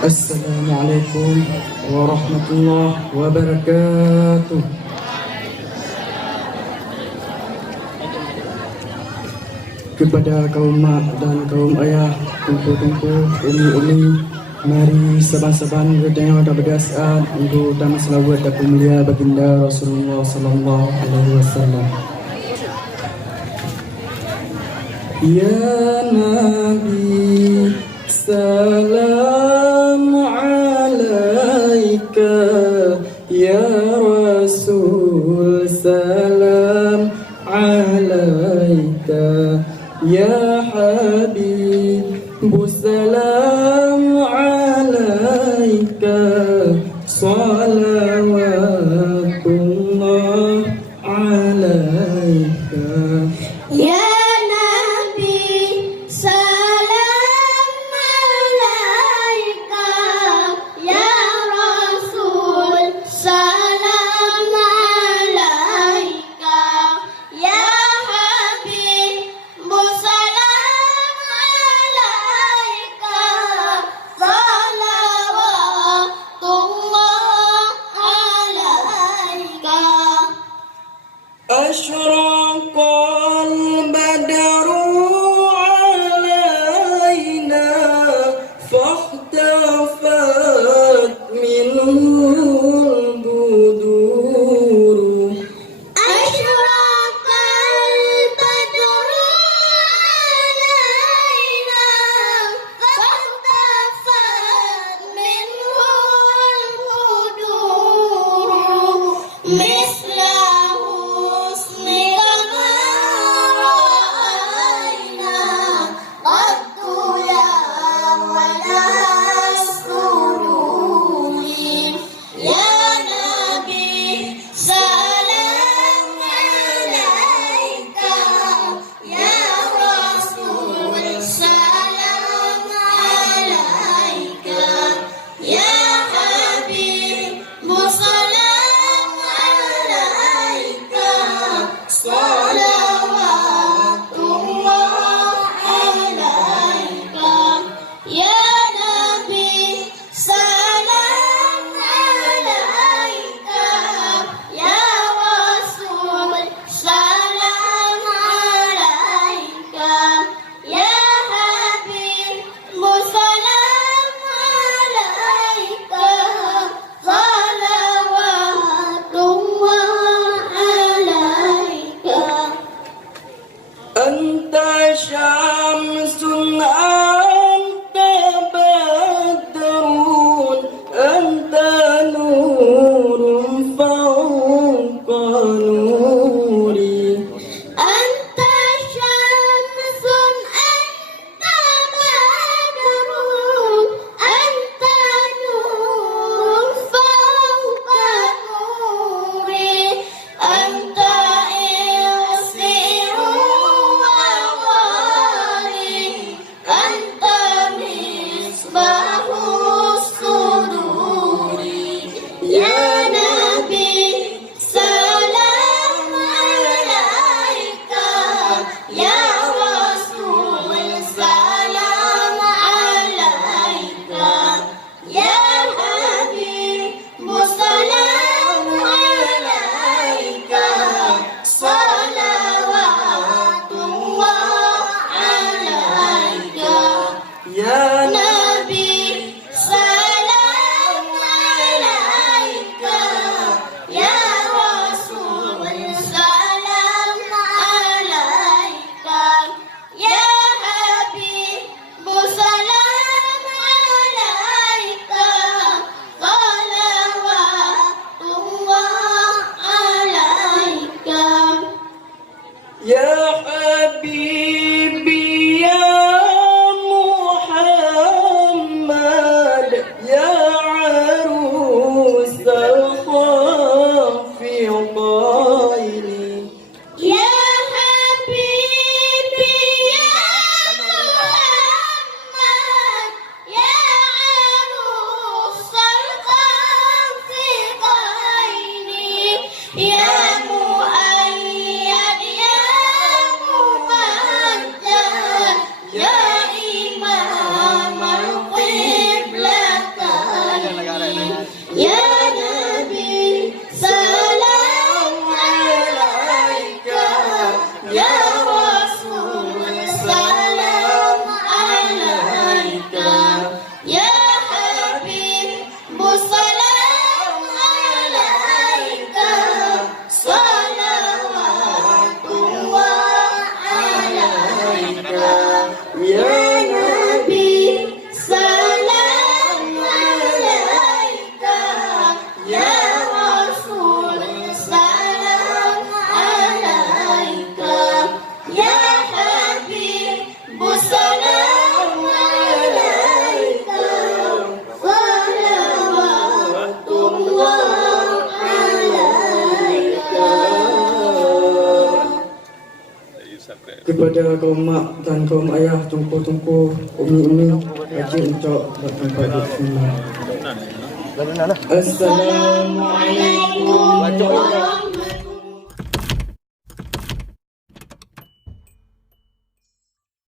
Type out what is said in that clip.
Assalamualaikum warahmatullahi wabarakatuh. Kepada kaum mak dan kaum ayah, kumpul-kumpul, umi-umi, mari saban-saban bertengok dan bergasaan untuk utama selawat dan mulia baginda Rasulullah sallallahu alaihi wasallam. Ya Nabi, salam alaika, ya Rasul, salam alaika, ya Habib, salam alaika, salawatullah alaika. Ya Nabi, salam alaika, ya Rasul, salam alaika, ya Habib, salam alaika, salawatullah alaika. Ashraqal badru alaina fahtafat minhul buduru. Ashraqal badru alaina fahtafat minhul buduru. Misla husnika ma ra'ayna qattu ya wala sururi. Ya Nabi, salam alaika, ya Rasul, salam alaika, ya Habib, salam alaika, salawatullah alaika. Ya Nabi, salam alaika, ya Rasul, salam alaika, ya Habib, salam alaika, salawatullah alaika. Anta syamsun, anta badrun, anta nurun fawqa nuri. Anta syamsun, anta badrun, anta nurun fawqa nuri. Anta isiru wa Ya Imam al-Qiblatain Ya Nabi salam alaika Ya Rasul salam alaika Ya Habib salam alaika salawatullah alaika Ya Nabi salam alaika Ya Rasul salam alaika Ya Habib salam alaika salawatullah alaika Kepada kaum mak dan kaum ayah, tungku-tungku, umi-umi, haji untuk bertempat bismillah. Assalamualaikum warahmatullahi